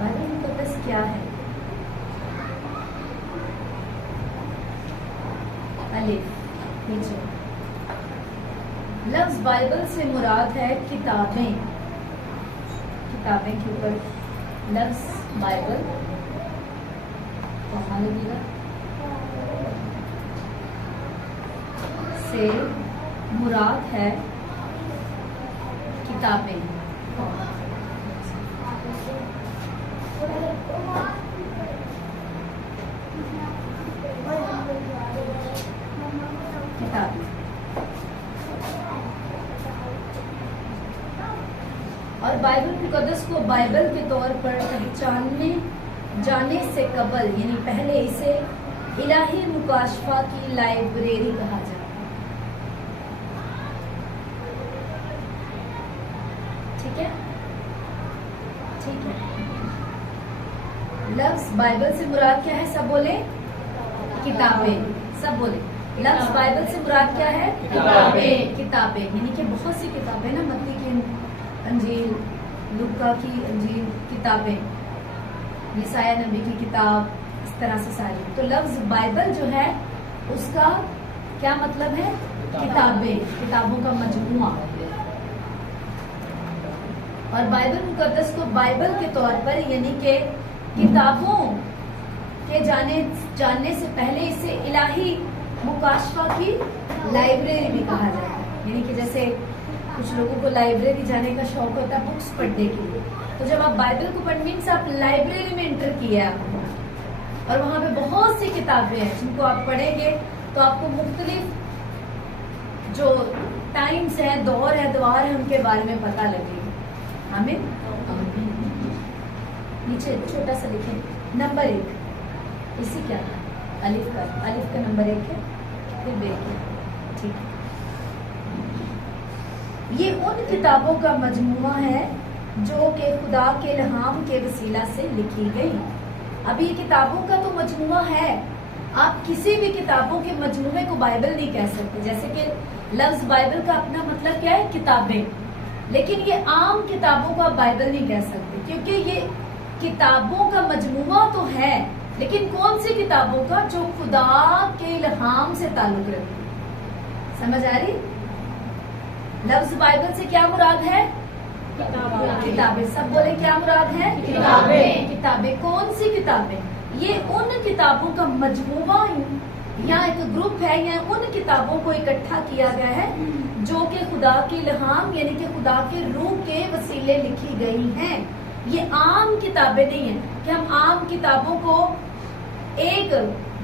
Bible मुकद्दस क्या है? अलिफ नीचे। लफ्ज बाइबल से मुराद है किताबें। किताबें के ऊपर लफ्ज बाइबल कहाँ लगेगा? से मुराद है किताबें। किताबें। और बाइबल मुकद्दस को बाइबल के तौर पर पहचानने जाने से कबल यानी पहले इसे इलाही मुकाशफा की लाइब्रेरी कहा जाता है। ठीक है, ठीक है। लफ्ज बाइबल से मुराद क्या है? सब बोले किताबें। सब बोले लफ्ज बाइबल से मुराद क्या है? किताबें। किताबें यानी कि बहुत सी किताबें ना, मत्ती की अंजील, लूका की अंजील, किताबें, यसाया नबी की किताब, इस तरह से सारी। तो लफ्ज बाइबल जो है उसका क्या मतलब है? किताबें, किताबों का मजमूआ। और बाइबल मुकद्दस को बाइबल के तौर पर यानी कि किताबों के जानने से पहले इसे इलाही मुकाशफा की लाइब्रेरी भी कहा जाता है। यानी कि जैसे कुछ लोगों को लाइब्रेरी जाने का शौक होता है बुक्स पढ़ने के लिए, तो जब आप बाइबल को पढ़ने से आप लाइब्रेरी में एंटर किया आपने, और वहां पे बहुत सी किताबें हैं जिनको आप पढ़ेंगे तो आपको मुख्तलिफ जो टाइम्स हैं, दौर है, द्वार है, उनके बारे में पता लगेगा। आमीन। नीचे छोटा सा लिखें नंबर 1, इसी क्या अलिफ का नंबर 1 है, फिर देखिए। ठीक है, ये उन किताबों का मजमूआ है जो कि खुदा के इल्हाम के वसीला से लिखी गई। अब ये किताबों का तो मजमूआ है, आप किसी भी किताबों के मजमूए को बाइबल नहीं कह सकते। जैसे कि लफ्ज बाइबल का अपना मतलब क्या है? किताबें। लेकिन ये आम किताबों को आप बाइबल नहीं कह सकते, क्योंकि ये किताबों का मजमूआ तो है, लेकिन कौन सी किताबों का? जो खुदा के इल्हाम से ताल्लुक रखती है। समझ आ रही? लफ्ज बाइबल से क्या मुराद है? किताबें। सब बोले क्या मुराद है? किताबें। किताबें कौन सी किताबें? ये उन किताबों का मजमूआ या एक ग्रुप है, या उन किताबों को इकट्ठा किया गया है जो कि खुदा के इल्हाम यानी कि खुदा के रूह के वसीले लिखी गई हैं। ये आम किताबें नहीं है कि हम आम किताबों को एक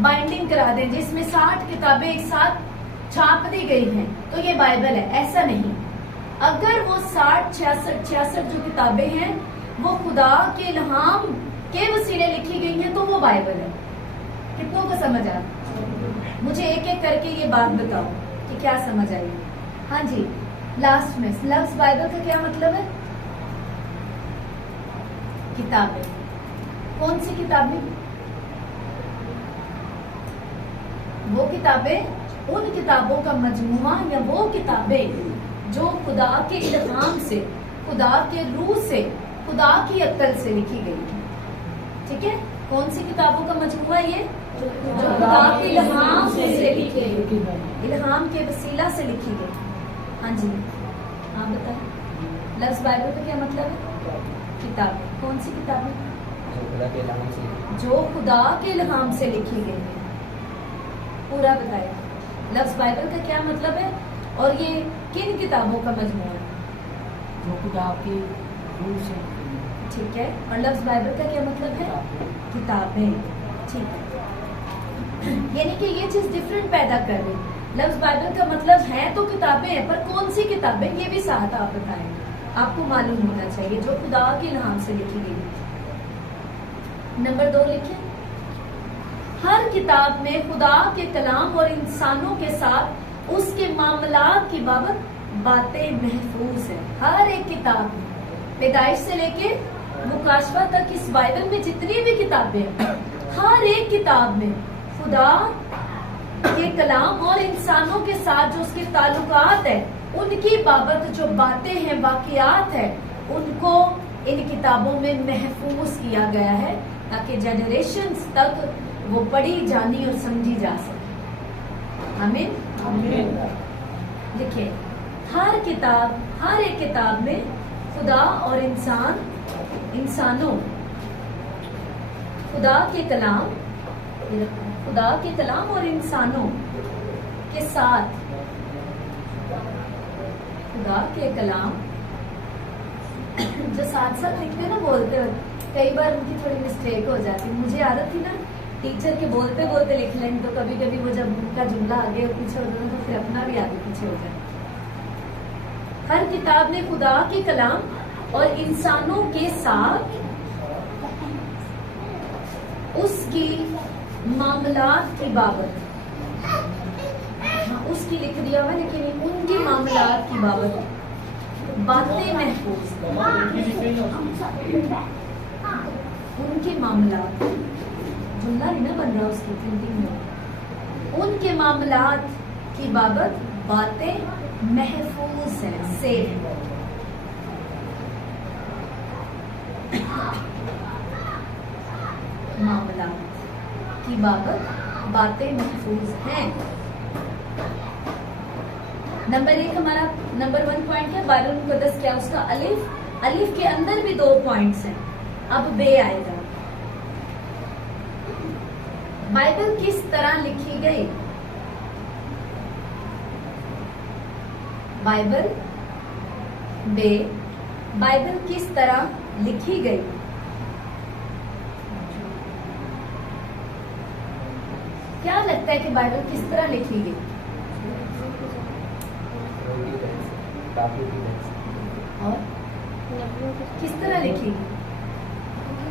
बाइंडिंग करा दें जिसमें 60 किताबें एक साथ छाप दी गई हैं तो ये बाइबल है। ऐसा नहीं। अगर वो 66 जो किताबें हैं वो खुदा के इल्हाम के वसीले लिखी गई हैं तो वो बाइबल है। कितनों को समझ आ? मुझे एक एक करके ये बात बताओ कि क्या समझ आई। हाँ जी, लास्ट में लफ्ज बाइबल का क्या मतलब है? किताबें। कौन सी किताबें? वो किताबें, उन किताबों का मजमूआ या वो किताबें जो खुदा के इल्हाम से, खुदा के रूह से, खुदा की अक्ल से लिखी गई है। ठीक है, कौन सी किताबों का मजमूआ ये? जो खुदा के इल्हाम से लिखी गई, इल्हाम के वसीला से लिखी गई। हाँ जी, आप बताएं लफ्ज बाइबल का क्या मतलब है? किताब। कौन सी किताबें? जो खुदा के इल्हाम से लिखी गई है। पूरा बताया लफ्ज बाइबल का क्या मतलब है और ये किन किताबों का मजमूआ है? जो खुदा की रूह से। ठीक है, और लफ्ज बाइबल का क्या मतलब है? किताबें। ठीक है, यानी कि ये चीज डिफरेंट पैदा कर रही। लफ्ज बाइबल का मतलब है तो किताबें हैं, पर कौन सी किताबें ये भी साथ आप बताएंगे। आपको मालूम होना चाहिए जो खुदा के नाम से लिखी गई। नंबर 2 लिखिए, हर किताब में खुदा के कलाम और इंसानों के साथ उसके मामलात की बाबत बातें महफूज है। हर एक किताब में, पैदाइश से लेके मुकाशवा तक, इस बाइबल में जितनी भी किताबें हैं, हर एक किताब में खुदा के कलाम और इंसानों के साथ जो उसके ताल्लुकात है, उनकी बाबत जो बातें हैं, वाकयात है, उनको इन किताबों में महफूज किया गया है ताकि जनरेशन्स तक वो पढ़ी, जानी और समझी जा सके। आमीन। देखिए, हर एक किताब में खुदा और इंसानों, खुदा के कलाम और इंसानों के साथ, खुदा के कलाम जो साथ साथ लिखते हैं ना, बोलते हुए कई बार उनकी थोड़ी मिस्टेक हो जाती है। मुझे आदत थी ना टीचर के बोलते बोलते लिख लें, तो कभी कभी वो जब उनका जुमला आगे और पीछे हो जाता तो फिर अपना भी आगे पीछे हो जाता। हर किताब ने खुदा के कलाम और इंसानों के साथ उसकी मामलात की बाबत, उसकी लिख दिया हुआ लेकिन उनकी मामलात की बाबत बातें महफूज, उनके मामलात, जुमला नहीं ना बन रहा उसकी प्रिंटिंग में, उनके मामलात की बाबत बातें महफूज है, सेफ है। मामलात की बाबत बातें महफूज हैं। नंबर 1 हमारा, नंबर 1 पॉइंट है बाइबल मुकद्दस क्या, उसका अलिफ के अंदर भी 2 पॉइंट्स हैं। अब बे आएगा। बाइबल किस तरह लिखी गई? बाइबल किस तरह लिखी गई? क्या लगता है कि बाइबल किस तरह लिखी गई? और किस तरह लिखी गई?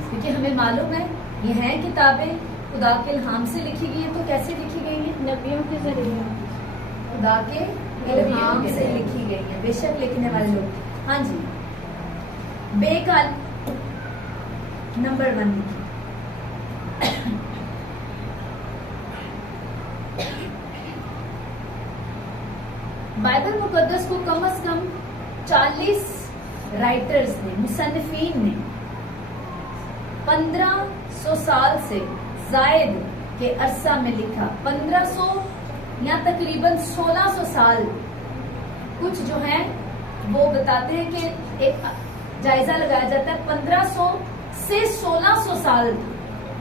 क्योंकि हमें मालूम है ये हैं किताबें खुदा के इल्हाम से लिखी गई है, तो कैसे लिखी गई है? नबियों के जरिए, खुदा के इल्हाम से लिखी गई है। बेशक लिखने वाले लोग, हाँ जी। बेकाल नंबर 1 लिखी। बाइबल मुकद्दस को कम से कम 40 राइटर्स ने, मुसन्निफीन ने 1500 साल से जायद के अरसा में लिखा। 1500 या तकरीबन 1600 साल। कुछ जो है वो बताते हैं कि एक जायजा लगाया जाता है 1500 से 1600 साल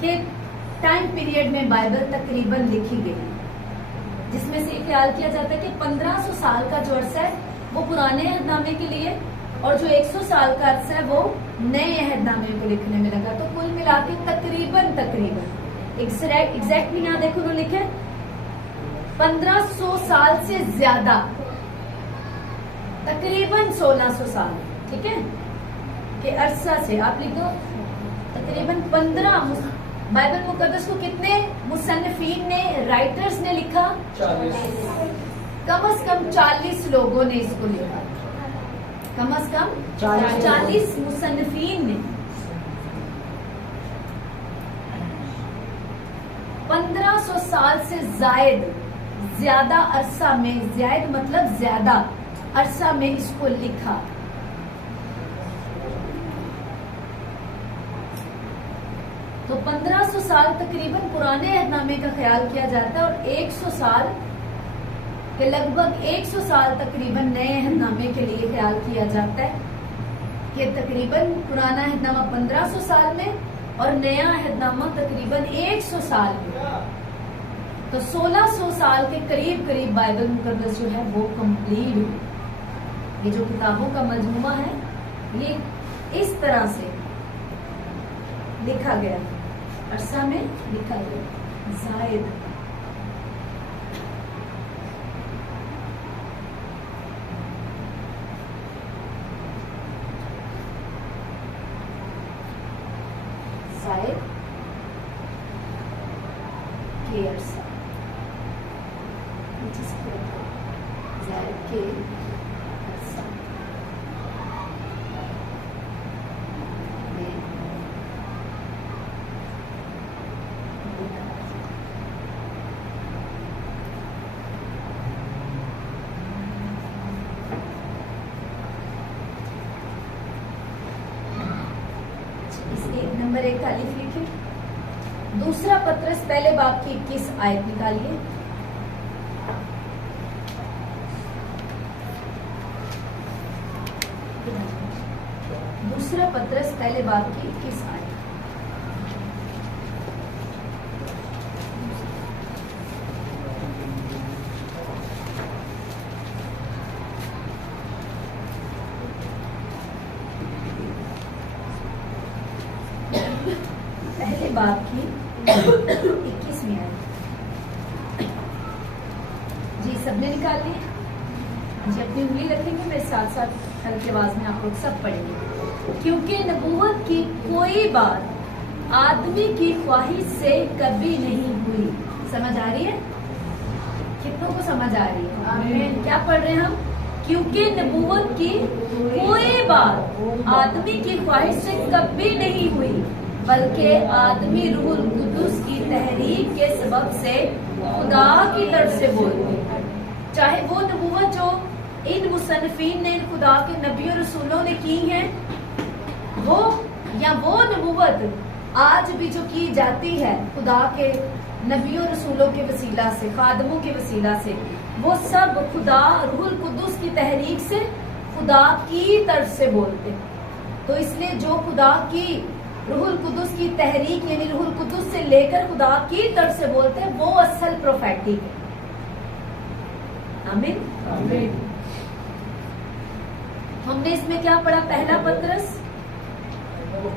के टाइम पीरियड में बाइबल तकरीबन लिखी गई, जिसमें से ख्याल किया जाता है कि 1500 साल का जो अरसा है वो पुराने अहदनामे के लिए, और जो 100 साल का अरसा है वो नए अहदनामे को लिखने में लगा। तो कुल मिला के तकरीबन एग्जैक्टली यहाँ देखो उन्होंने लिखे 1500 साल से ज्यादा, तकरीबन 1600 साल, ठीक है, के अरसा से आप लिख दो तकरीबन 15। बाइबल मुकद्दस को कितने मुसन्निफीन ने, राइटर्स ने लिखा? 40। कम से कम 40 लोगों ने इसको लिखा, कम से कम 40 मुसन्निफीन ने। 1500 साल से ज्यादा अरसा में, जायद मतलब ज्यादा अरसा में इसको लिखा। तो 1500 साल तकरीबन पुराने अहदनामे का ख्याल किया जाता है, और 100 साल के लगभग 100 साल तकरीबन नए अहदनामे के लिए ख्याल किया जाता है कि तकरीबन पुराना अहदनामा 1500 साल में और नया अहदनामा तकरीबन 100 साल में। तो 1600 साल के करीब बाइबल मुकद्दस जो है वो कंप्लीट हुई। ये जो किताबों का मजमूआ है ये इस तरह से लिखा गया, अरसा में लिखा गया। जायद के अरसा, जायद के अरसा नंबर 1 तालीफ लिखिए। दूसरा पत्रस पहले बाब की 21 आयत निकालिए। दूसरा पत्रस पहले बाब की 21 आयत। पहले बाब की 21वीं आयत। जी सबने निकाल लिया जी, अपनी उंगली रखेंगे, मेरे साथ साथ हल्की आवाज में आप लोग सब पढ़ेंगे। क्योंकि नबूवत की कोई बात आदमी की ख्वाहिश से कभी नहीं हुई। समझ आ रही है? कितनों को समझ आ रही है? आमीन। क्या पढ़ रहे हैं हम? क्योंकि नबूवत की कोई बात आदमी की ख्वाहिश से कभी नहीं हुई, बल्कि आदमी रूहुल कुद्दुस की तहरीक के सबब से खुदा की तरफ से बोलते। चाहे वो नबूवत जो इन मुसन्निफीन ने, इन खुदा के नबी और रसूलों ने की है, वो या वो नबूवत आज भी जो की जाती है खुदा के नबियों रसूलों के वसीला से, खादमों के वसीला से, वो सब खुदा रूहुल कुद्दुस की तहरीक से खुदा की तरफ से बोलते। तो इसलिए जो खुदा की रूहुल कुद्दुस की तहरीक यानी रूहुल कुद्दुस से लेकर खुदा की तरफ से बोलते हैं, वो असल प्रोफेटिक है। आमीन। आमीन। हमने इसमें क्या पढ़ा? पहला पत्रस,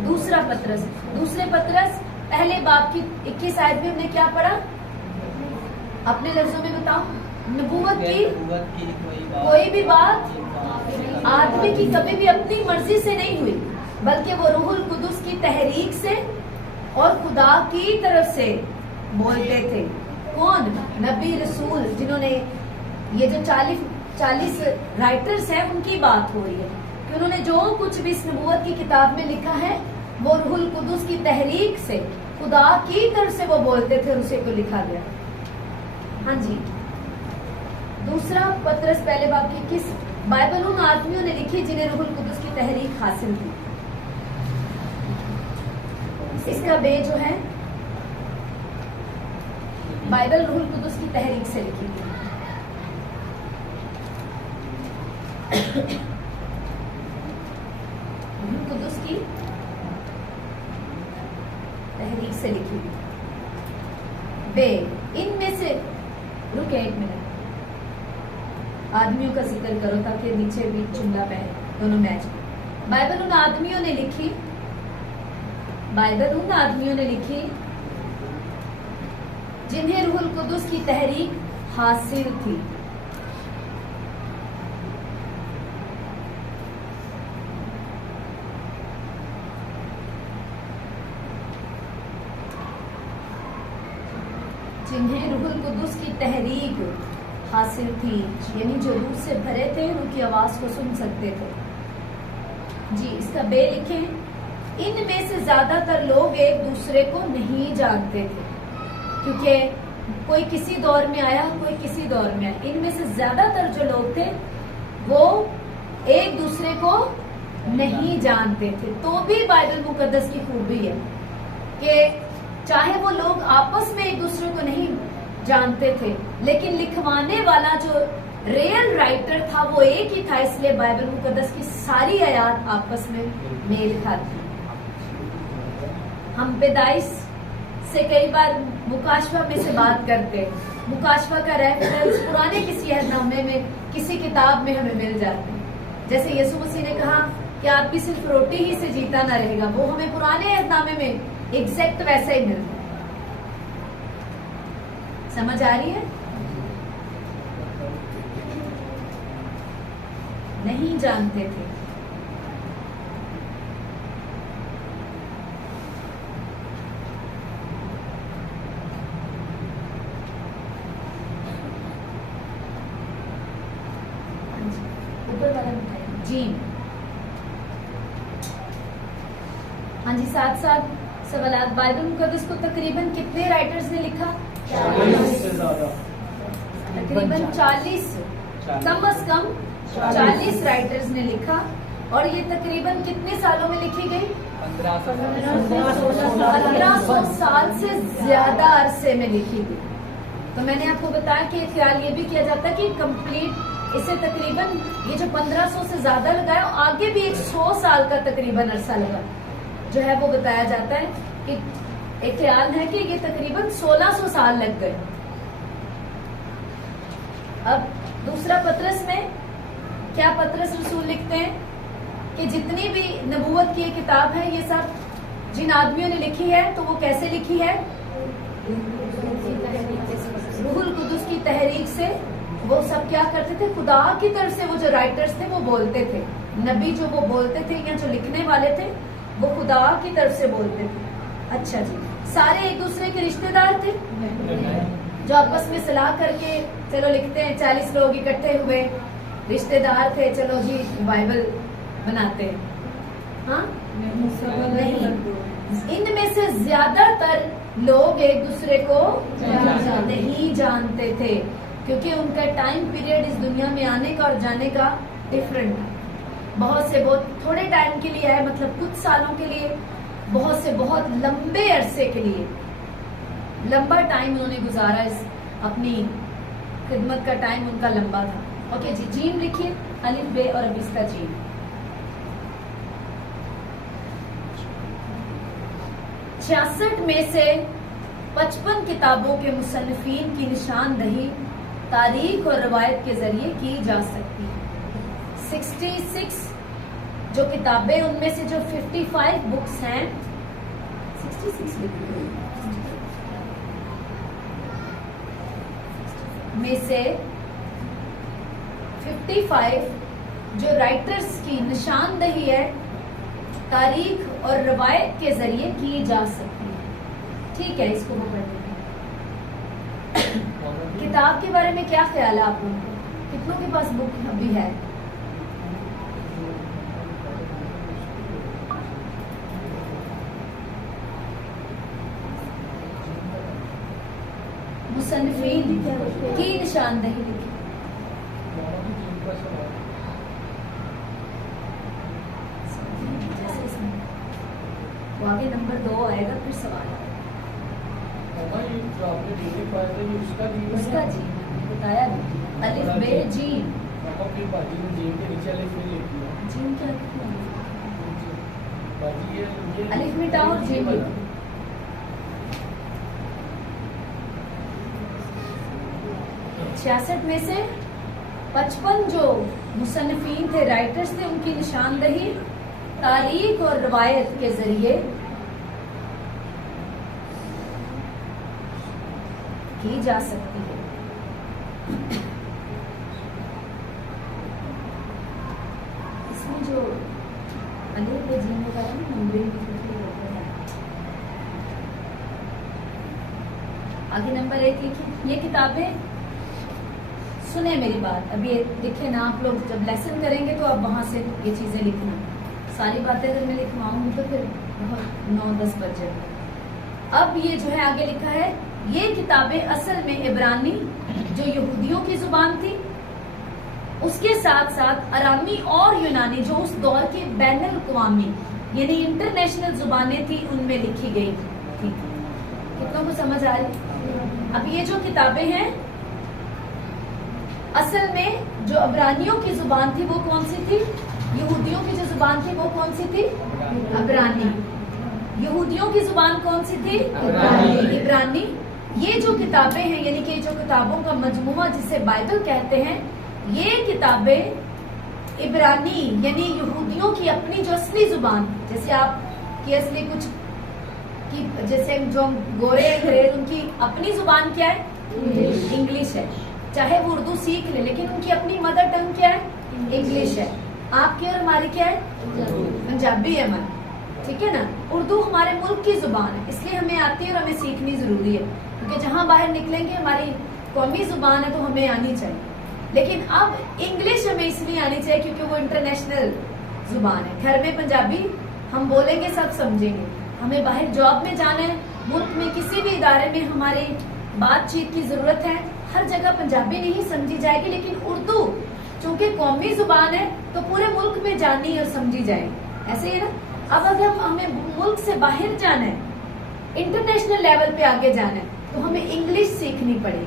दूसरा पत्रस। दूसरे पत्रस पहले बाब की 21 आयत में हमने क्या पढ़ा? अपने लफ्जों में बताओ। नबूवत की कोई भी बात आदमी की कभी भी अपनी मर्जी से नहीं हुई, बल्कि वो रूहुल कुद्दुस की तहरीक से और खुदा की तरफ से बोलते थे। कौन? नबी रसूल, जिन्होंने ये जो 40 राइटर्स हैं, उनकी बात हो रही है कि उन्होंने जो कुछ भी इस नबूवत की किताब में लिखा है वो रूहुल कुद्दुस की तहरीक से खुदा की तरफ से वो बोलते थे और उसे को लिखा गया। हाँ जी। दूसरा पत्रस पहले बाब की 21। बाइबल उन आदमियों ने लिखी जिन्हें रूहुल कुद्दुस की तहरीक हासिल थी। इसका बे जो है, बाइबल रूहुल कुद्दुस की तहरीक से लिखी गई। रूहुल कुद्दुस की तहरीक से लिखी गई। बे इनमें से, रुके एक मिनट, आदमियों का जिक्र करो ताकि नीचे भी जुमला पहले दोनों मैच हो। बाइबल उन आदमियों ने लिखी, बाइबल उन आदमियों ने लिखी जिन्हें रूहुल कुद्दुस की तहरीक हासिल थी। जिन्हें रूहुल कुद्दुस की तहरीक हासिल थी, यानी जो रूह से भरे थे, उनकी आवाज को सुन सकते थे। जी इसका बे लिखें। इनमें से ज्यादातर लोग एक दूसरे को नहीं जानते थे, क्योंकि कोई किसी दौर में आया, कोई किसी दौर में आया। इनमें से ज्यादातर जो लोग थे वो एक दूसरे को नहीं जानते थे। तो भी बाइबल मुकद्दस की खूबी है कि चाहे वो लोग आपस में एक दूसरे को नहीं जानते थे, लेकिन लिखवाने वाला जो रियल राइटर था वो एक ही था। इसलिए बाइबल मुकद्दस की सारी आयात आपस में मेल खाती। हम पैदाइश से कई बार मुकाशवा में से बात करते हैं। मुकाशवा का रेफरेंस पुराने किसी अहदनामे में, किसी किताब में हमें मिल जाते हैं। जैसे यीशु मसीह ने कहा कि आपकी सिर्फ रोटी ही से जीता ना रहेगा, वो हमें पुराने अहदनामे में एग्जैक्ट वैसा ही मिलता है। समझ आ रही है? नहीं जानते थे। ऊपर वाला मिठाई जी। हाँ जी, साथ साथ सवालात। बाइबल मुकद्दस को तकरीबन कितने राइटर्स ने लिखा? 40 से ज्यादा, तकरीबन 40, कम अज कम 40 राइटर्स ने लिखा। और ये तकरीबन कितने सालों में लिखी गई? 1500 साल से ज्यादा अरसे में लिखी गई। तो मैंने आपको बताया कि ख्याल ये भी किया जाता है कि कंप्लीट इसे तकरीबन ये जो 1500 से ज्यादा लगा है, आगे भी 100 साल का तकरीबन अरसा लगा जो है वो बताया जाता है कि एक ख्याल है कि ये तकरीबन 1600 साल लग गए। अब दूसरा पत्रस में क्या पत्रस रसूल लिखते हैं कि जितनी भी नबूवत की ये किताब है ये सब जिन आदमियों ने लिखी है तो वो कैसे लिखी है? रूहुल कुदुस की तहरीक से। वो सब क्या करते थे? खुदा की तरफ से वो जो राइटर्स थे वो बोलते थे। नबी जो वो बोलते थे या जो लिखने वाले थे वो खुदा की तरफ से बोलते थे। अच्छा जी, सारे एक दूसरे के रिश्तेदार थे जो आपस में सलाह करके चलो लिखते हैं। 40 लोग इकट्ठे हुए, रिश्तेदार थे, चलो जी बाइबल बनाते हैं। हाँ नहीं, इनमें से ज्यादातर लोग एक दूसरे को नहीं जानते थे क्योंकि उनका टाइम पीरियड इस दुनिया में आने का और जाने का डिफरेंट था। बहुत से बहुत थोड़े टाइम के लिए आए, मतलब कुछ सालों के लिए, बहुत से बहुत लंबे अरसे के लिए लंबा टाइम उन्होंने गुजारा। इस अपनी खिदमत का टाइम उनका लंबा था। ओके जी, जीम लिखिए, अलिफ बे और अब इसका जीम। 66 में से 55 किताबों के मुसन्निफीन की निशानदही तारीख और रवायत के जरिए की जा सकती है। 66 जो किताबें, उनमें से जो 55 बुक्स हैं, 66 में से 55 जो राइटर्स की निशानदही है तारीख और रवायत के जरिए की जा सकती है। ठीक है, इसको वो कर देते हैं। किताब के बारे में क्या ख्याल है आप लोगों को? कितनों के पास बुक अभी है? मुसन्निफीन की निशानदही लिखी। वो आगे नंबर 2 आएगा, फिर सवाल आएगा। उसका जी बताया भी, अलिफ बे जीम। जीम क्या लिखना है? अलिफ मिटाओ और जीम लिखो। 66 में से 55 जो मुसन्निफीन थे, राइटर्स थे, उनकी निशानदही तारीख और रवायत के जरिए की जा सकती है। इसमें जो अलिफ बे जीम बताया ना, नंबरिंग आगे नंबर 1 लिखिए। ये किताबें, सुने मेरी बात, अभी लिखे ना आप लोग, जब लेसन करेंगे तो आप वहां से ये चीजें लिखना। सारी बातें अगर मैं लिखवाऊंगी तो फिर बहुत 9-10 बज जाएंगे। अब ये जो है आगे लिखा है, ये किताबें असल में इब्रानी जो यहूदियों की जुबान थी, उसके साथ साथ अरामी और यूनानी जो उस दौर की बैनुल अक़वामी यानी इंटरनेशनल जुबानें थी, उनमें लिखी गई थी। कितनों को समझ आ रही? अब ये जो किताबें हैं असल में जो अबरानियों की जुबान थी वो कौन सी थी? यहूदियों की जो जुबान थी वो कौन सी थी? अबरानी। यहूदियों की जुबान कौन सी थी? इब्रानी। ये जो किताबें हैं, यानी कि जो किताबों का मजमुआ जिसे बाइबल कहते हैं, ये किताबें इब्रानी यानी यहूदियों की अपनी जो असली जुबान, जैसे आपकी असली कुछ की, जैसे जो गोरे अंग्रेज, उनकी अपनी जुबान क्या है? इंग्लिश है। चाहे वो उर्दू सीख ले, लेकिन उनकी अपनी मदर टंग क्या है? इंग्लिश है। आपकी और हमारी क्या है? पंजाबी है हमारी, ठीक है ना। उर्दू हमारे मुल्क की जुबान है, इसलिए हमें आती है और हमें सीखनी जरूरी है, क्योंकि जहां बाहर निकलेंगे हमारी कौमी जुबान है तो हमें आनी चाहिए। लेकिन अब इंग्लिश हमें इसलिए आनी चाहिए क्योंकि वो इंटरनेशनल जुबान है। घर में पंजाबी हम बोलेंगे, सब समझेंगे। हमें बाहर जॉब में जाना है, मुल्क में किसी भी इदारे में हमारी बातचीत की जरूरत है, हर जगह पंजाबी नहीं समझी जाएगी, लेकिन उर्दू चूंकि कौमी जुबान है तो पूरे मुल्क में जानी और समझी जाए, ऐसे ही ना। अब अगर हमें मुल्क से बाहर जाना है, इंटरनेशनल लेवल पे आगे जाना है, तो हमें इंग्लिश सीखनी पड़ेगी,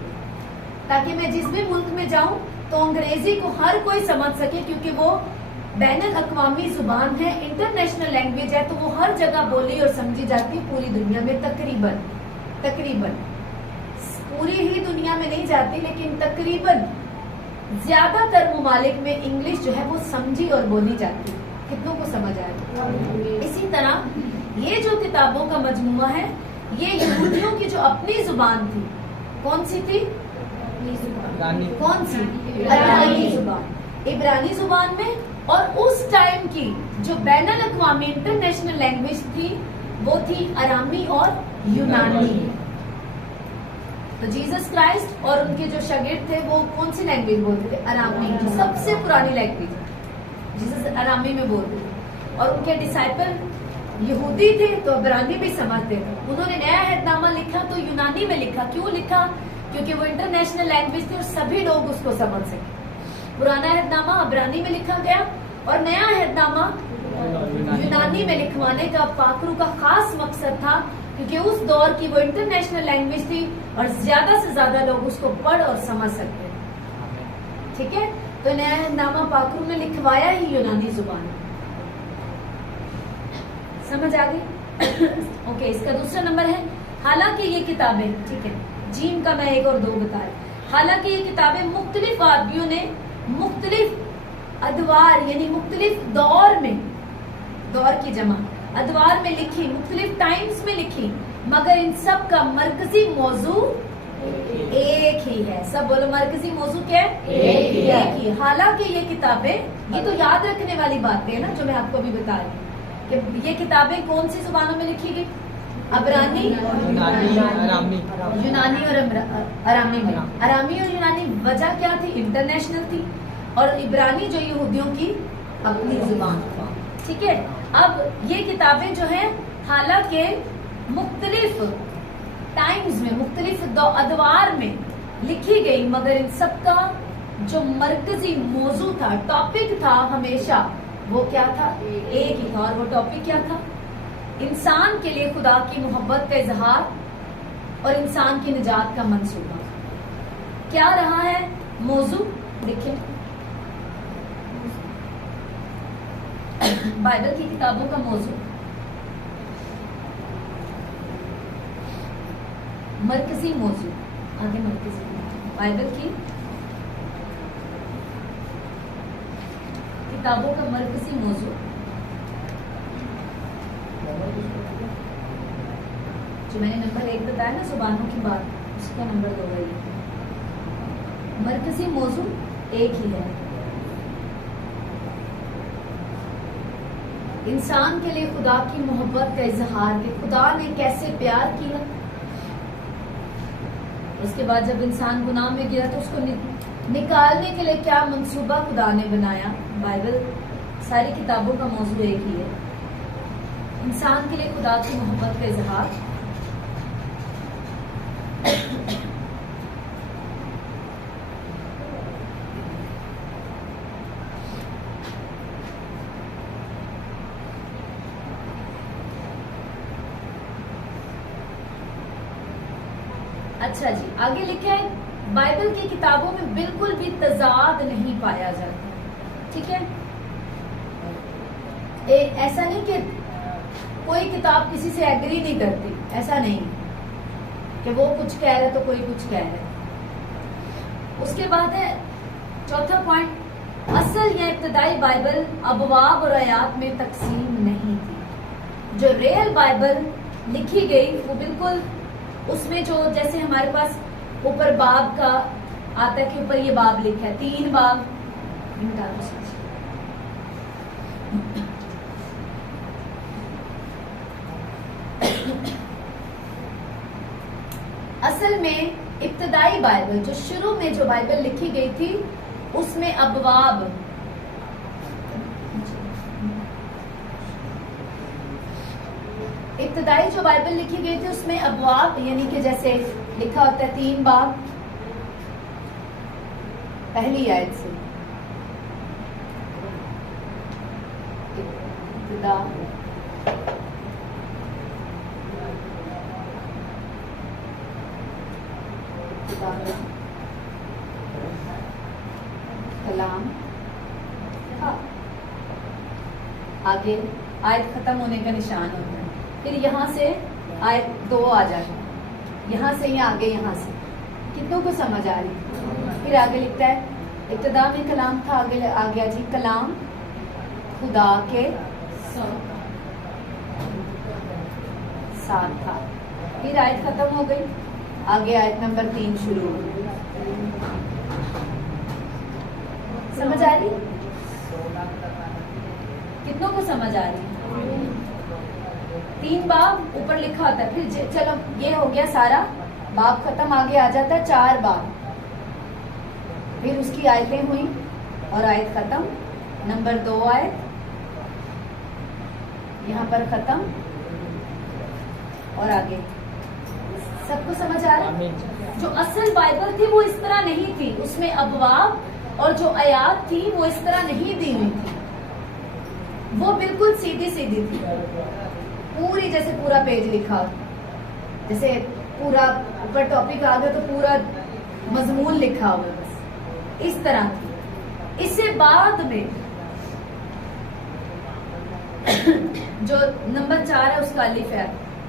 ताकि मैं जिस भी मुल्क में जाऊं तो अंग्रेजी को हर कोई समझ सके, क्योंकि वो बैनुल अक़वामी जुबान है, इंटरनेशनल लैंग्वेज है, तो वो हर जगह बोली और समझी जाती है पूरी दुनिया में। तकरीबन पूरी ही दुनिया में नहीं जाती, लेकिन तकरीबन ज्यादातर ममालिक में इंग्लिश जो है वो समझी और बोली जाती है। कितनों को समझ आया? इसी तरह ये जो किताबों का मजमुआ है, ये यहूदियों की जो अपनी जुबान थी, कौन सी थी? कौन सी? इब्रानी जुबान। इब्रानी जुबान में, और उस टाइम की जो बैनुल अक़वामी इंटरनेशनल लैंग्वेज थी वो थी अरामी और यूनानी। तो जीसस क्राइस्ट और उनके जो शागिर्द थे वो कौन सी लैंग्वेज बोलते थे? अरामी, जो सबसे पुरानी लैंग्वेज है। जीसस अरामी में बोलते थे, और उनके डिसाइपल यहूदी थे तो इब्रानी भी समझते थे। उन्होंने नया अहदनामा लिखा तो यूनानी में लिखा। क्यों लिखा? क्योंकि वो इंटरनेशनल लैंग्वेज थी और सभी लोग उसको समझ सके। पुराना अहदनामा इब्रानी में लिखा गया और नया अहदनामा यूनानी में लिखवाने का पाकरू का खास मकसद था, क्योंकि उस दौर की वो इंटरनेशनल लैंग्वेज थी और ज्यादा से ज्यादा लोग उसको पढ़ और समझ सकते थे। ठीक है, तो नया अहदनामा पाकरू में लिखवाया ही यूनानी जुबान। समझ आ गई? ओके, इसका दूसरा नंबर है, हालांकि ये किताबें, ठीक है, जीम का मैं 1 और 2 बताया। हालांकि ये किताबें मुख्तलिफ आदमियों ने मुख्तलिफ अदवार यानी मुख्तलिफ दौर में, दौर की जमा अदवार में लिखी, मुख्तलिफ टाइम्स में लिखी, मगर इन सब का मरकजी मौजू एक ही है। सब बोलो, मरकजी मौजू क्या है? एक ही। हालांकि ये किताबें, ये तो याद रखने वाली बातें है ना जो मैं आपको अभी बता रही हूँ, कि ये किताबें कौन सी जुबानों में लिखी गई? अबरानी, यूनानी और अरामी में। अरामी और यूनानी वजह क्या थी? इंटरनेशनल थी, और इब्रानी जो यहूदियों की अपनी जुबान थी। ठीक है, अब ये किताबें जो हैं, हालांकि मुख्तलिफ टाइम्स में, मुख्तलिफ अदवार में लिखी गई, मगर इन सबका जो मरकजी मौजू था, टॉपिक था हमेशा, वो क्या था? एक ही था। और वो टॉपिक क्या था? इंसान के लिए खुदा की मोहब्बत का इजहार और इंसान की निजात का मंसूबा। क्या रहा है मौजू? देखिए, बाइबल की किताबों का मौजू, मरकजी मौजू, आगे मरकजी बाइबल की किताबों का मरकजी मौजू, जो मैंने नंबर 1 बताया ना जुबानों की बात, उसका नंबर 2 है। मरकजी मौजू एक ही है, इंसान के लिए खुदा की मोहब्बत का इजहार, कि खुदा ने कैसे प्यार किया। उसके बाद जब इंसान गुनाह में गिरा तो उसको निकालने के लिए क्या मंसूबा खुदा ने बनाया। बाइबल सारी किताबों का मौजू एक ही है, इंसान के लिए खुदा की मोहब्बत का इजहार। अच्छा जी, आगे लिखा है, बाइबल की किताबों में बिल्कुल भी तजाद नहीं पाया जाता। ठीक है, ऐसा नहीं कि कोई किताब किसी से एग्री नहीं करती, ऐसा नहीं कि वो कुछ कह रहे तो कोई कुछ कह रहे। उसके बाद है चौथा पॉइंट, असल या इब्तदाई बाइबल अबवाब और आयात में तकसीम नहीं थी। जो रियल बाइबल लिखी गई वो बिल्कुल उसमें जो, जैसे हमारे पास ऊपर बाब का आता है कि ऊपर ये बाब लिखा है, 3 बाब, असल में इब्तदाई बाइबल, जो शुरू में जो बाइबल लिखी गई थी, उसमें अबवाब, इब्तदाई जो बाइबल लिखी गई थी उसमें अबवाब, यानी कि जैसे लिखा होता है 3 बाब पहली आयत से, इब्तिदा, कलाम। हाँ। आगे आयत खत्म होने का निशान होता है, फिर यहाँ से आयत 2 आ जाएगा, यहाँ से या आगे, यहाँ से कितनों को समझ आ रही। फिर आगे लिखता है इब्तिदा में कलाम था, आगे आ गया जी कलाम खुदा के साथ था। फिर आयत खत्म हो गई, आगे आयत नंबर 3 शुरू हो गई। समझ आ रही? कितनों को समझ आ रही? 3 बाब ऊपर लिखा होता है, फिर चलो ये हो गया सारा बाब खत्म, आगे आ जाता है 4 बाब, फिर उसकी आयतें हुई और आयत खत्म, नंबर 2 आयत यहाँ पर खत्म और आगे। सबको समझ आ रहा है? जो असल बाइबल थी वो इस तरह नहीं थी, उसमें अबवाब और जो आयात थी वो इस तरह नहीं दी हुई थी, वो बिल्कुल सीधी सीधी थी, पूरी जैसे पूरा पेज लिखा, जैसे पूरा ऊपर टॉपिक आ गया तो पूरा मजमून लिखा हुआ, बस इस तरह थी। इससे बाद में जो नंबर 4 है उसका अलिफ है,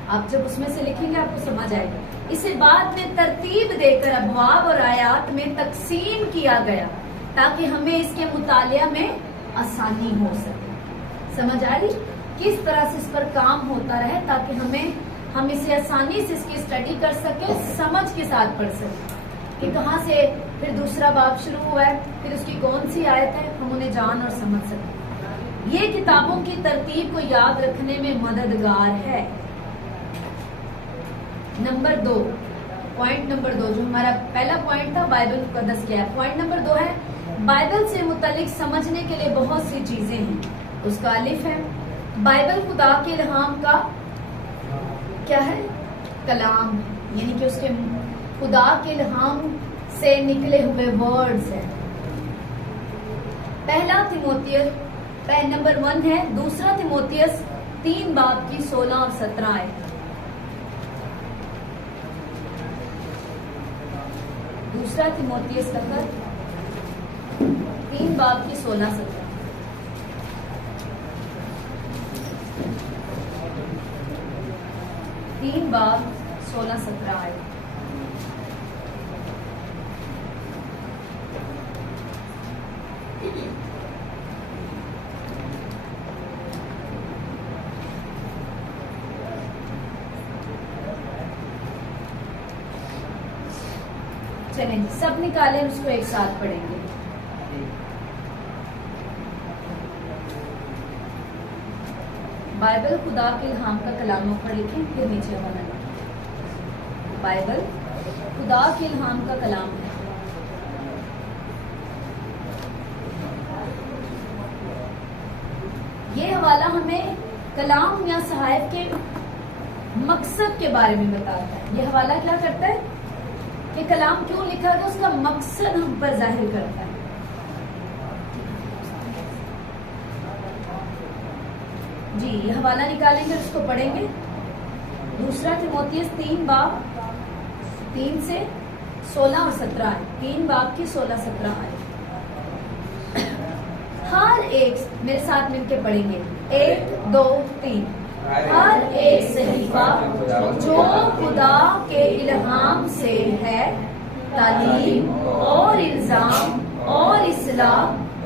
आप जब उसमें से लिखेंगे आपको समझ आएगा। इसे बाद में तरतीब देकर अबवाब और आयात में तकसीम किया गया ताकि हमें इसके मुतालिया में आसानी हो सके। समझ आ रही? किस तरह से इस पर काम होता रहे ताकि हम इसे आसानी से इसकी स्टडी कर सके, समझ के साथ पढ़ सके कि कहाँ से फिर दूसरा बाब शुरू हुआ है, फिर उसकी कौन सी आयत है, हम उन्हें जान और समझ सके। ये किताबों की तरतीब को याद रखने में मददगार है। नंबर 2, पॉइंट नंबर 2 जो हमारा पहला पॉइंट था, बाइबल मुकद्दस क्या है। पॉइंट नंबर 2 है बाइबल से मुतालिक समझने के लिए बहुत सी चीजें हैं। उसका अलिफ है, बाइबल खुदा के इल्हाम का क्या है? कलाम, यानी कि उसके खुदा के इल्हाम से निकले हुए वर्ड्स हैं। पहला तिमोथियस नंबर 1 है, दूसरा तिमोथियस 3 बाब की 16 और 17 आयत। दूसरा तिमोथियस का 3 बाब की 16-17। तीन बाब 16-17 आयत। चलें सब निकालें, उसको एक साथ पढ़ेंगे। बाइबल खुदा के इल्हाम का कलाम पर लिखें, फिर नीचे वाला बाइबल खुदा के इल्हाम का कलाम है। ये हवाला हमें कलाम या सहायफ के मकसद के बारे में बताता है। ये हवाला क्या करता है कि कलाम क्यों लिखा गया, उसका मकसद हम पर जाहिर करता है। जी ये हवाला निकालेंगे, उसको पढ़ेंगे। दूसरा तिमोथियस 3 बाब 3 से 16 और 17 आए। 3 बाब की 16-17 आए। हर एक मेरे साथ मिलके पढ़ेंगे, 1 2 3। हर एक सहीफा जो खुदा के इल्हाम से है, तालीम और इल्जाम और इस्लाह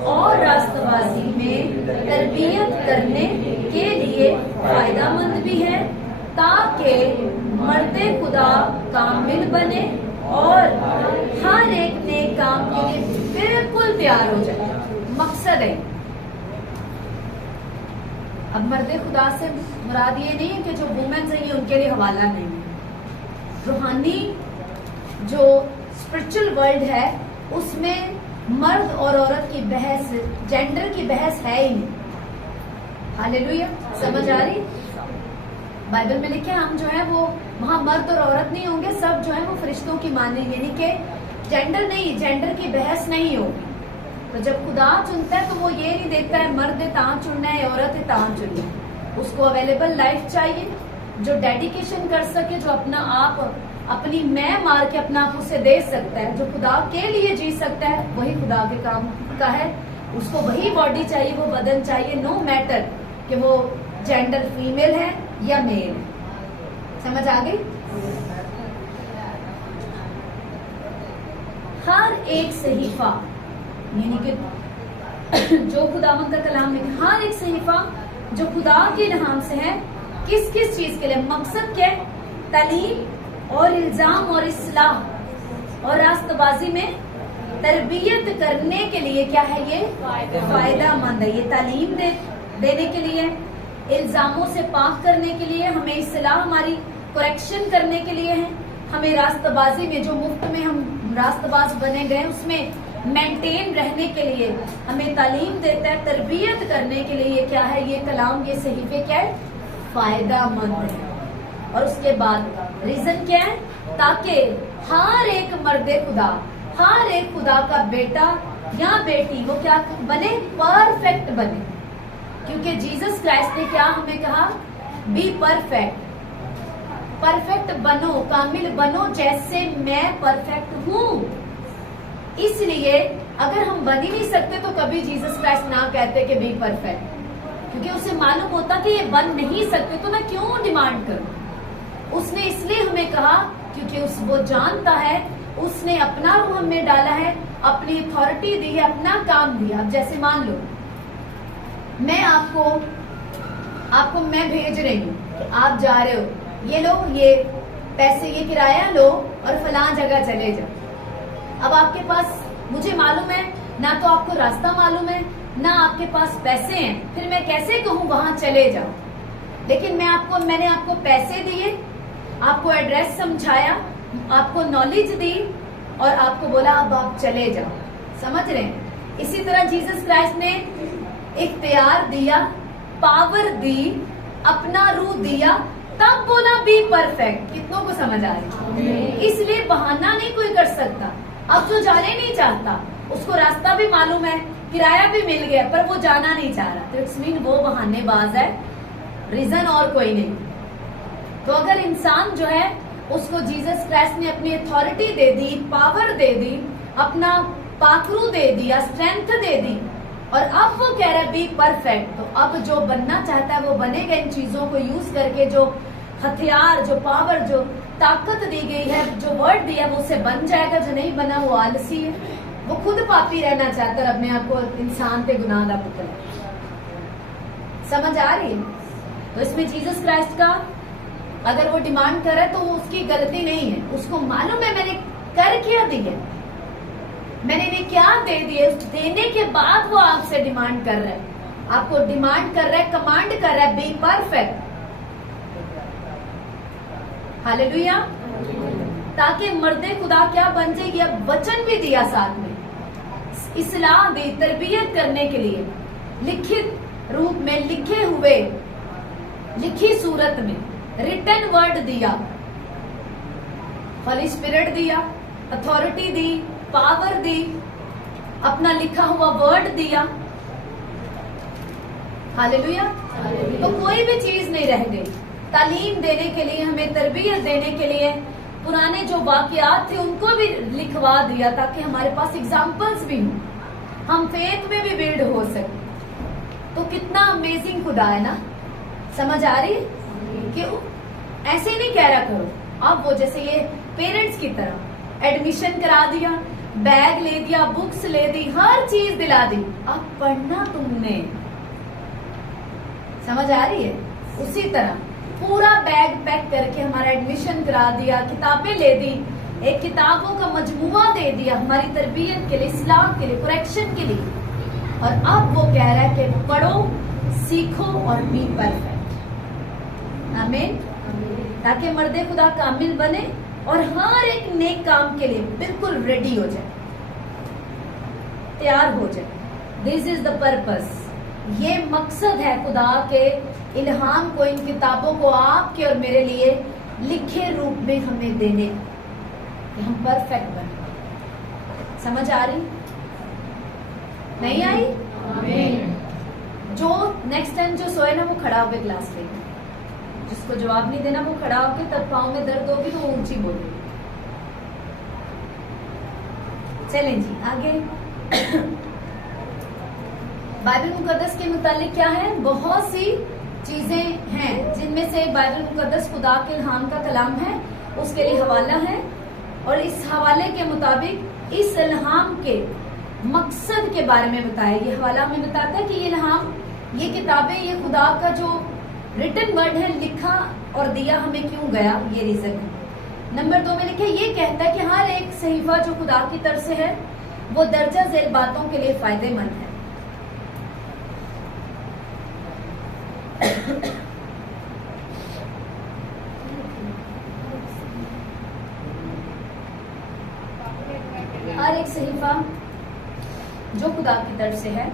और रास्तबाजी में तरबियत करने के लिए फायदामंद भी है, ताकि मर्दे खुदा कामिल बने और हर एक नेक काम के लिए बिल्कुल तैयार हो जाए। मकसद है। अब मर्दे खुदा से मुराद ये नहीं है कि जो वुमेन्स हैं ये उनके लिए हवाला नहीं है। रूहानी जो स्पिरिचुअल वर्ल्ड है उसमें मर्द और औरत की बहस, जेंडर की बहस है ही नहीं। हालेलुया, समझ आ रही? बाइबल में लिखे हम जो है वो वहां मर्द और औरत नहीं होंगे, सब जो है वो फरिश्तों की मानेंगे, यानी कि जेंडर नहीं, जेंडर की बहस नहीं होगी। तो जब खुदा चुनता है तो वो ये नहीं देखता है मर्द है तां चुनना है, औरत है तां चुनना है। उसको अवेलेबल लाइफ चाहिए, जो डेडिकेशन कर सके, जो अपना आप अपनी मैं मार के अपना आप उसे दे सकता है, जो खुदा के लिए जी सकता है, वही खुदा के काम का है। उसको वही बॉडी चाहिए, वो बदन चाहिए, नो मैटर कि वो जेंडर फीमेल है या मेल है। समझ आ गई? हर एक सहीफा यानी कि जो खुदावंद का कलाम में हर एक सहीफा जो खुदा के इल्हाम से है, किस किस चीज के लिए, मकसद क्या है? तालीम और इल्जाम और इस्लाह और रास्तबाजी में तरबियत करने के लिए क्या है? ये फायदेमंद है। ये तालीम देने के लिए, इल्जामों से पाक करने के लिए, हमें इस्लाह हमारी करेक्शन करने के लिए है, हमें रास्तबाजी में जो मुफ्त में हम रास्तबाज बने गए उसमें मेंटेन रहने के लिए हमें तालीम देता है, तरबियत करने के लिए क्या है? ये कलाम, ये सहीफे क्या है? फायदेमंद है। और उसके बाद रीजन क्या है? ताकि हर एक मर्दे खुदा, हर एक खुदा का बेटा या बेटी वो क्या बने? परफेक्ट बने। क्योंकि जीसस क्राइस्ट ने क्या हमें कहा? बी परफेक्ट, परफेक्ट बनो, कामिल बनो जैसे मैं परफेक्ट हूँ। इसलिए अगर हम बन ही नहीं सकते तो कभी जीसस क्राइस्ट ना कहते कि बी परफेक्ट, क्योंकि उसे मालूम होता कि ये बन नहीं सकते तो मैं क्यों डिमांड करूं। उसने इसलिए हमें कहा क्योंकि वो जानता है, उसने अपना रूह हमें डाला है, अपनी अथॉरिटी दी है, अपना काम दिया। अब जैसे मान लो मैं आपको मैं भेज रही हूँ, आप जा रहे हो, ये लो ये पैसे, ये किराया लो और फलां जगह चले जाओ। अब आपके पास, मुझे मालूम है ना, तो आपको रास्ता मालूम है ना, आपके पास पैसे हैं, फिर मैं कैसे कहूँ वहां चले जाओ? लेकिन मैंने आपको पैसे दिए, आपको एड्रेस समझाया, आपको नॉलेज दी और आपको बोला अब आप चले जाओ। समझ रहे हैं? इसी तरह जीसस क्राइस्ट ने इख्तियार दिया, पावर दी, अपना रूह दिया, तब बोला बी परफेक्ट। कितनों को समझ आ रही? इसलिए बहाना नहीं कोई कर सकता। अब जो जाने नहीं चाहता उसको रास्ता भी मालूम है, किराया भी मिल गया, पर वो जाना नहीं चाह रहा, तो इट्स मीन वो बहानेबाज है, रीजन और कोई नहीं। तो अगर इंसान जो है उसको जीसस क्राइस्ट ने अपनी अथॉरिटी दे दी, पावर दे दी, अपना पाखरू दे दिया, स्ट्रेंथ दे दी, और अब वो कह रहा है बी परफेक्ट, तो अब जो बनना चाहता है वो बनेगा। इन चीजों को यूज करके, जो हथियार, जो पावर, जो ताकत दी गई है, जो वर्ड दिया, वो उससे बन जाएगा। जो नहीं बना वो आलसी है, वो खुद पापी रहना चाहता है, अपने आप को इंसान पे गुनाह का पुतला। समझ आ रही है? तो इसमें जीसस क्राइस्ट का अगर वो डिमांड कर रहा है तो वो उसकी गलती नहीं है, उसको मालूम है मैंने कर क्या दिया, मैंने इन्हें क्या दे दिए। देने के बाद वो आपसे डिमांड कर रहा है, आपको डिमांड कर रहा है, कमांड कर रहा है, बी परफेक्ट। हालेलुया। ताकि मर्दे खुदा क्या बन जाएगी। अब वचन भी दिया साथ में, इस्लाह दी, तरबियत करने के लिए, लिखित रूप में, लिखे हुए, लिखी सूरत में, रिटन वर्ड दिया, होली स्पिरिट दिया, अथॉरिटी दी, पावर दी, अपना लिखा हुआ वर्ड दिया। हालेलुया। तो कोई भी चीज नहीं रह गई। तालीम देने के लिए, हमें तरबियत देने के लिए पुराने जो वाकयात थे उनको भी लिखवा दिया, ताकि हमारे पास एग्जाम्पल्स भी हों, हम फेथ में भी बिल्ड हो सके। तो कितना अमेजिंग खुदा है ना। समझ आ रही है? कि ऐसे नहीं कह रहा करो। अब वो जैसे ये पेरेंट्स की तरह एडमिशन करा दिया, बैग ले दिया, बुक्स ले दी, हर चीज दिला दी, अब पढ़ना तुमने। समझ आ रही है? उसी तरह पूरा बैग पैक करके हमारा एडमिशन करा दिया, किताबें ले दी, एक किताबों का मजमुआ दे दिया हमारी तरबियत के लिए, इस्लाम के लिए, करेक्शन के लिए। और अब वो कह रहा है कि पढ़ो, सीखो और बी परफेक्ट। आमीन। ताकि मर्दे खुदा कामिल बने और हर एक नेक काम के लिए बिल्कुल रेडी हो जाए, तैयार हो जाए। This is the purpose. ये मकसद है खुदा के इल्हाम को, इन किताबों को आपके और मेरे लिए लिखे रूप में हमें देने, कि हम परफेक्ट बने। समझ आ रही? नहीं आई? आमीन। जो नेक्स्ट टाइम जो सोए ना वो खड़ा होकर क्लास लेगा, जिसको जवाब नहीं देना वो खड़ा होकर, तब पाँव में दर्द होगी तो वो ऊंची बोलेगी। चलें जी आगे। बाइबल मुकद्दस के मुतालिक क्या है? बहुत सी चीजें हैं जिनमें से बाइबल मुकद्दस खुदा के इल्हाम का कलाम है, उसके लिए हवाला है, और इस हवाले के मुताबिक इस इल्हाम के मकसद के बारे में बताया। ये हवाला हमें बताता है कि ये इल्हाम, ये किताबें, ये खुदा का जो रिटन वर्ड है, लिखा और दिया हमें क्यों गया, ये रीजन है। नंबर 2 में लिखे, ये कहता है कि हर एक सहीफा जो खुदा की तरफ से है वो दर्जा झेल बातों के लिए फायदेमंद है। हर एक सहीफा जो खुदा की तरफ से है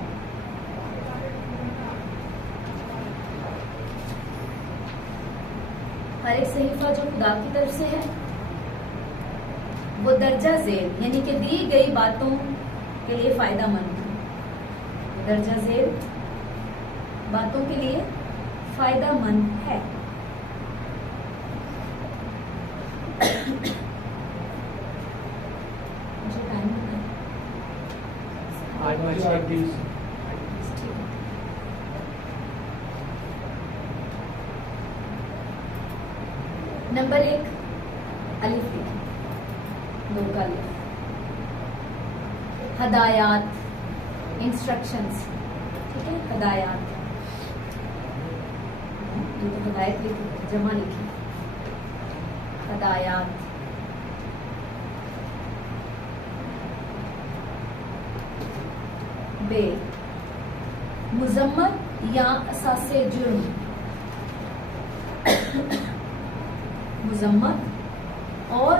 हर एक सहीफा जो खुदा की तरफ से है वो दर्जा झेल यानी कि दी गई बातों के लिए फायदेमंद है। दर्जा झेल बातों के लिए फायदेमंद है। मुझे टाइम बताएं। 8:20। नंबर 1 अलिफ लिखें, 2 का अलिफ। हदायत, इंस्ट्रक्शंस, ठीक है, हदायत। ये तो हदायत लिखी, जमा लिखी, हदायत। बे, मुजम्मत या असासे जुर्म। मुजम्मत और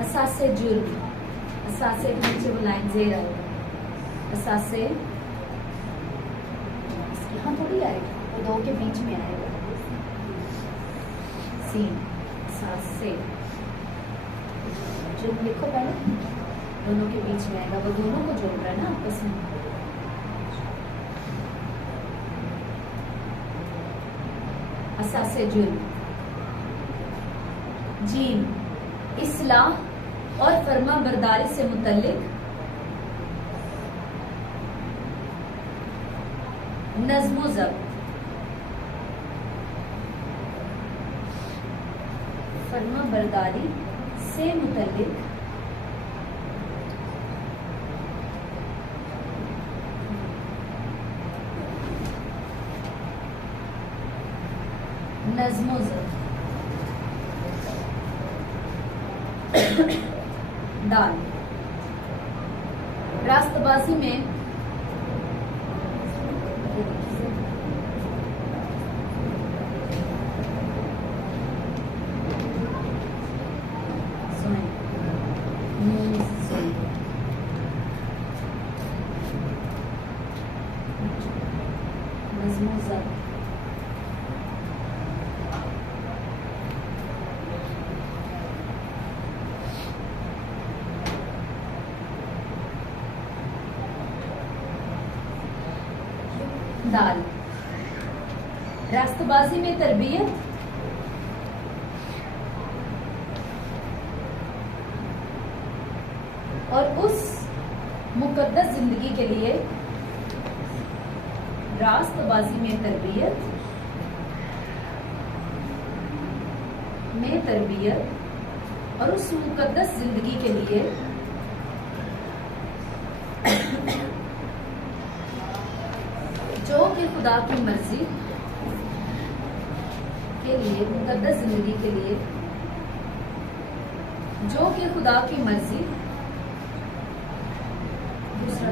असासे जुर्म। असासे के नीचे वो लाइन जेर आएगा, असासे यहाँ थोड़ी आएगा, वो 2 के बीच में आएगा। सीन, असासे जुर्म लिखो पहले, दोनों के बीच में आएगा, वो दोनों को जोड़ रहा है ना आपस में। असासे जुर्म। जीम, इस्लाह और फर्मा बरदारी से मुतल्लिक नज़्म ज़ब्त। फर्मा बरदारी से मुतल्लिक नज़्म ज़ब्त। दाल, रास्तबाजी में नज़्म ज़ब्त। दाल, रास्तबाजी में तरबियत, और उस मुकद्दस जिंदगी के लिए रास्तबाजी में तरबियत और उस मुकद्दस जिंदगी के लिए जो कि खुदा की मर्जी के लिए, मुकद्दस जिंदगी के लिए जो कि खुदा की मर्जी, दूसरा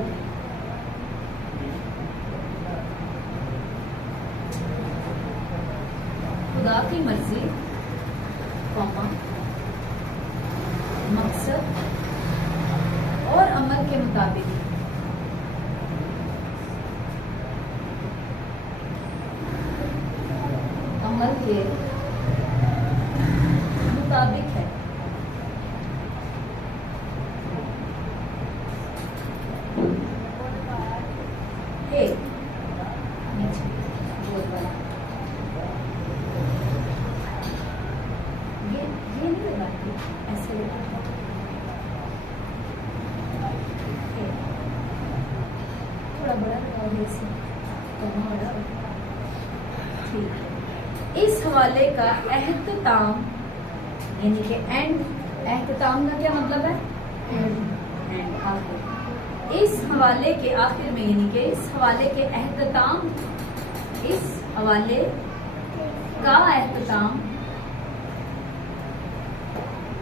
खुदा की मर्जी, मकसद और अमल के मुताबिक के मुताबिक है। थोड़ा बड़ा और ऐसे कहाँ बड़ा, ठीक है। इस हवाले का एहतताम यानी कि एंड, एहतताम का क्या मतलब है? एंड, आखिर। इस हवाले के आखिर में यानी कि इस हवाले के एहतताम, इस हवाले का एहतताम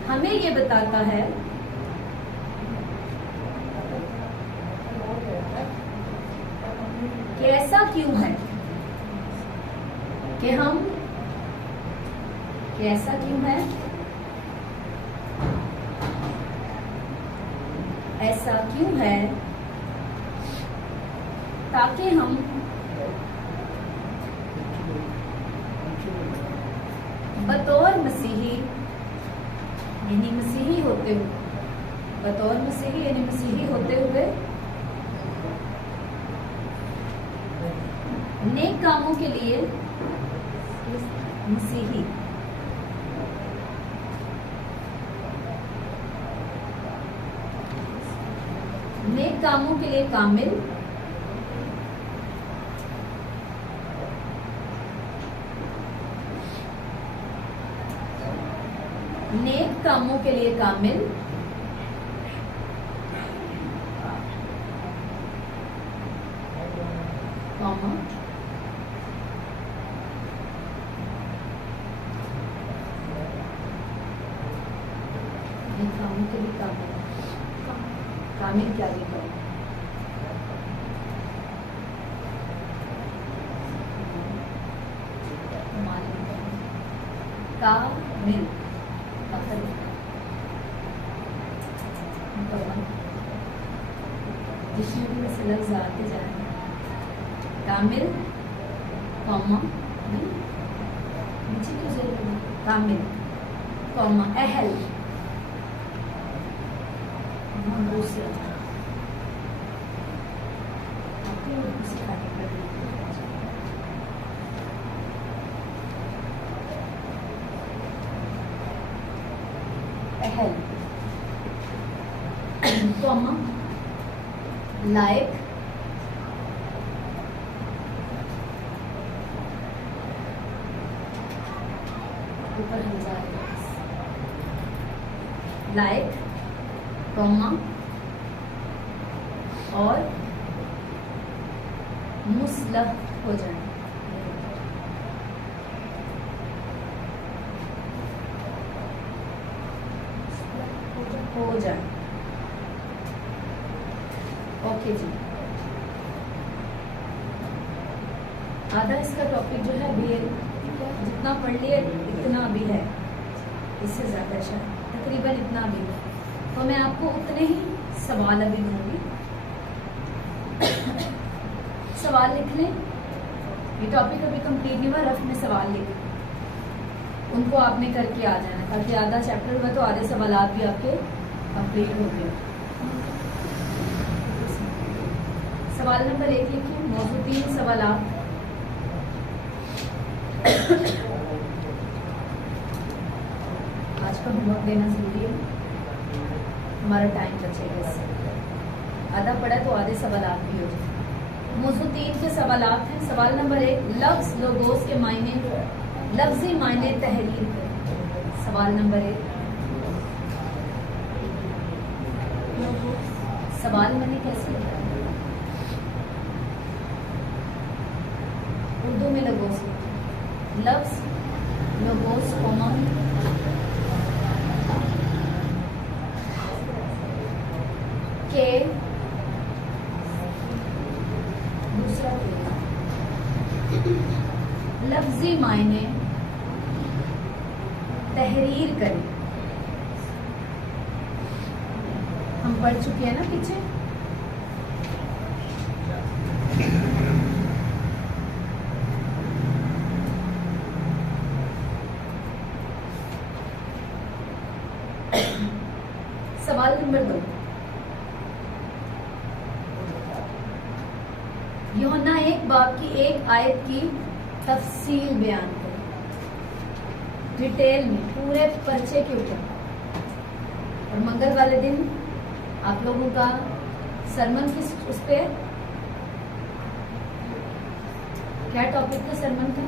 हमें ये बताता है कि ऐसा क्यों है कि हम, कि ऐसा क्यों है, ऐसा क्यों है ताकि हम बतौर मसीही यानी मसीही होते हुए, बतौर मसीही यानी मसीही होते हुए नेक कामों के लिए, मसीही नेक कामों के लिए कामिल, नेक कामों के लिए कामिल, कॉमा नेक कामों के लिए कामिल, कामिल क्या लिखा है? कामिल जिसमें भी वैसे लफ्ज आते जाए, कामिल कॉमा नीचे क्यों जरूरत है? कामिल कॉमा अहल, दूसरा अहल कॉमा लायक, ऊपर हम जा रहे हैं, लायक कॉमा और मुस्लह हो जाए, हो जाए। ओके जी, आधा इसका टॉपिक जो है अभी जितना पढ़ लिए इतना भी है, इससे ज्यादा शायद तकरीबन इतना भी है, तो मैं आपको उतने ही सवाल अभी दूंगी। सवाल लिख लें, ये टॉपिक अभी कंप्लीट नहीं हुआ, रफ में सवाल लिख, उनको आपने करके आ जाना, ताकि आधा चैप्टर हुआ तो आधे सवाल भी आपके कंप्लीट हो गए। सवाल नंबर 1 लिखिए, मौजूद 3 सवाल। आज का होमवर्क देना जरूरी है, हमारा टाइम बचेगा इससे, आधा पढ़ा तो आधे सवाल भी हो जाए। मौजूद 3 के सवाल हैं। सवाल नंबर 1, लफ्ज लोगोस के मायने, लफ्जी मायने तहरीर करें। सवाल नंबर 1, सवाल मैंने कैसे लिखा है? उर्दू में लोगोस, लफ्ज लोगोस कॉमा के दूसरा लफ्जी मायने तहरीर करें। हम पढ़ चुके हैं ना पीछे, सवाल नंबर 2, यूहन्ना 1 बाब की 1 आयत की तफसील बयान करें, डिटेल में पूरे पर्चे के ऊपर। और मंगल वाले दिन आप लोगों का सरमन किस उस पे क्या टॉपिक था सरमन का?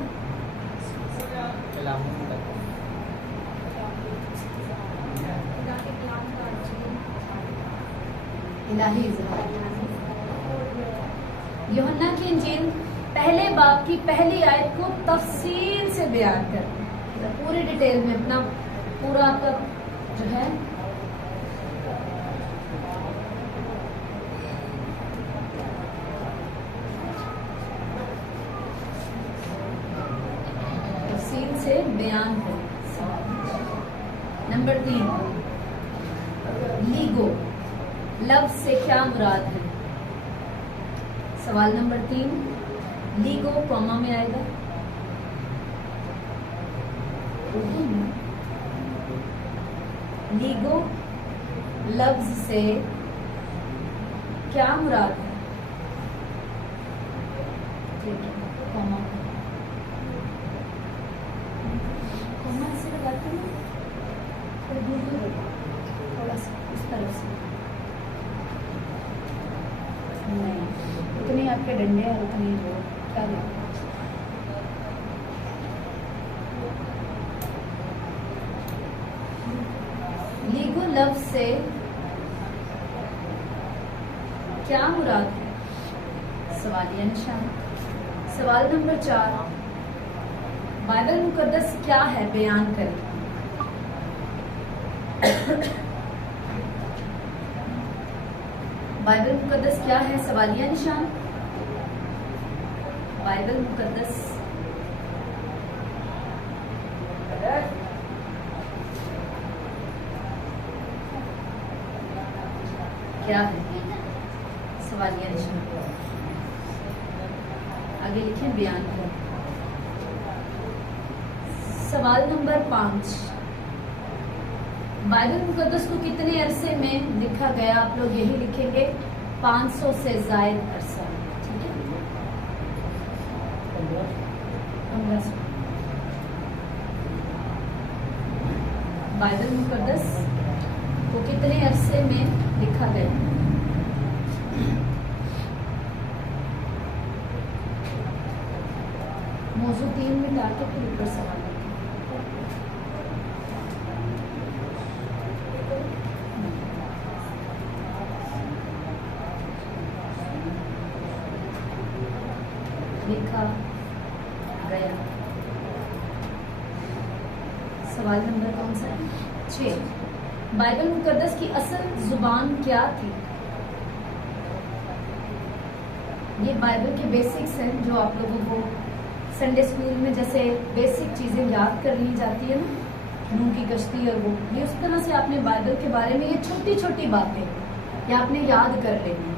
इलाही यूहन्ना की इंजील पहले बाब की पहली आयत को तफसील से बयान करते हैं, पूरी डिटेल में अपना पूरा आपका जो है तफसील से बयान करें। नंबर 3, लीगो लफ्ज से क्या मुराद है? सवाल नंबर 3, लीगो कॉमा में आएगा। लीगो लफ्ज से क्या मुराद है? ठीक है, कॉमा कॉमा से लगाते हैं तो दूर थोड़ा सा उस तरफ से नहीं, उतने आपके डंडे और उतनी जो क्या देखो। लीगो लफ्ज से क्या मुराद है? सवालिया निशान। सवाल नंबर 4, बाइबल मुकद्दस क्या है? बयान करें। बाइबल मुकद्दस क्या है? सवालिया निशान। बाइबल मुकद्दस क्या है? सवालिया निशान। आगे लिखें, बयान करें। सवाल नंबर 5, बाइबल मुकद्दस को कितने अरसे में लिखा गया? आप लोग यही लिखेंगे, 500 से जायद अरसा। ठीक है, 1500। बाइबल मुकद्दस को कितने अरसे में लिखा गया? मौजूद 3 में लाके फिर ऊपर सवाल लिखा गया। सवाल नंबर कौन सा है? 6, बाइबल मुकद्दस की असल जुबान क्या थी? ये बाइबल के बेसिक्स हैं जो आप लोगों को संडे स्कूल में जैसे बेसिक चीजें याद कर ली जाती है ना, नूह की कश्ती और वो, ये उस तरह से आपने बाइबल के बारे में ये छोटी छोटी बातें ये आपने याद कर लेनी है।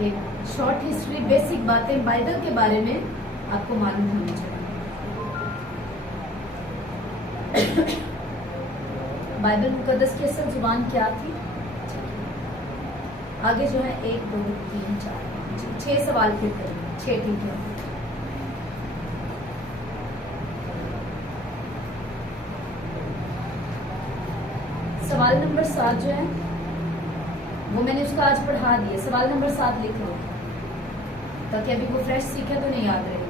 ये शॉर्ट हिस्ट्री, बेसिक बातें बाइबल के बारे में आपको मालूम होनी चाहिए। बाइबल मुकद्दस की असल जुबान क्या थी? आगे जो है 1 2 3 4 6 सवाल फिर करेंगे। 6 ठीक है। सवाल नंबर 7 जो है वो मैंने उसका आज पढ़ा दिया। सवाल नंबर 7 लिख लो ताकि अभी वो फ्रेश सीखे तो नहीं याद रहेगा।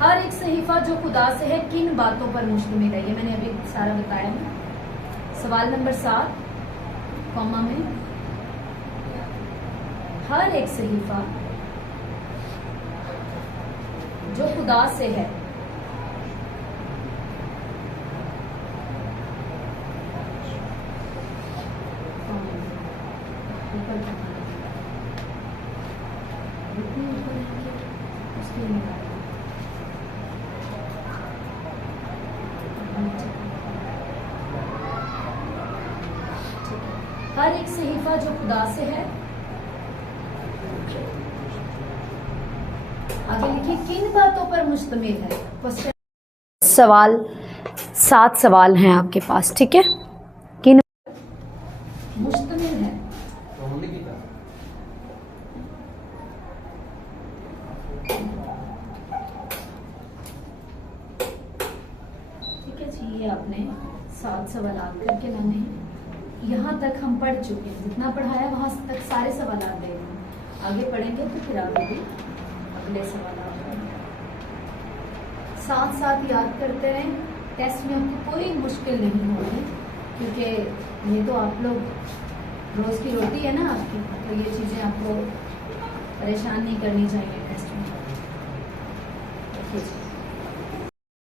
हर एक सहीफा जो खुदा से है किन बातों पर मुश्तमिल है? ये मैंने अभी सारा बताया ना। सवाल नंबर 7 कॉमा में, हर एक सहीफा जो खुदा से है हर एक सहीफा जो खुदा से है, आगे लिखिए किन बातों पर मुश्तमिल है? क्वेश्चन सवाल 7 सवाल हैं आपके पास, ठीक है? किन मुश्तमिल है? ठीक है जी, ये आपने 7 सवाल करके लाने हैं। यहाँ तक हम पढ़ चुके हैं, जितना पढ़ाया वहां तक सारे सवाल दे रहे हैं। आगे पढ़ेंगे तो फिर आगे भी अगले सवाल आएंगे। साथ साथ याद करते रहें, टेस्ट में आपको कोई मुश्किल नहीं होगी, क्योंकि ये तो आप लोग रोज की रोटी है ना आपकी, तो ये चीजें आपको परेशान नहीं करनी चाहिए टेस्ट में। ओके जी।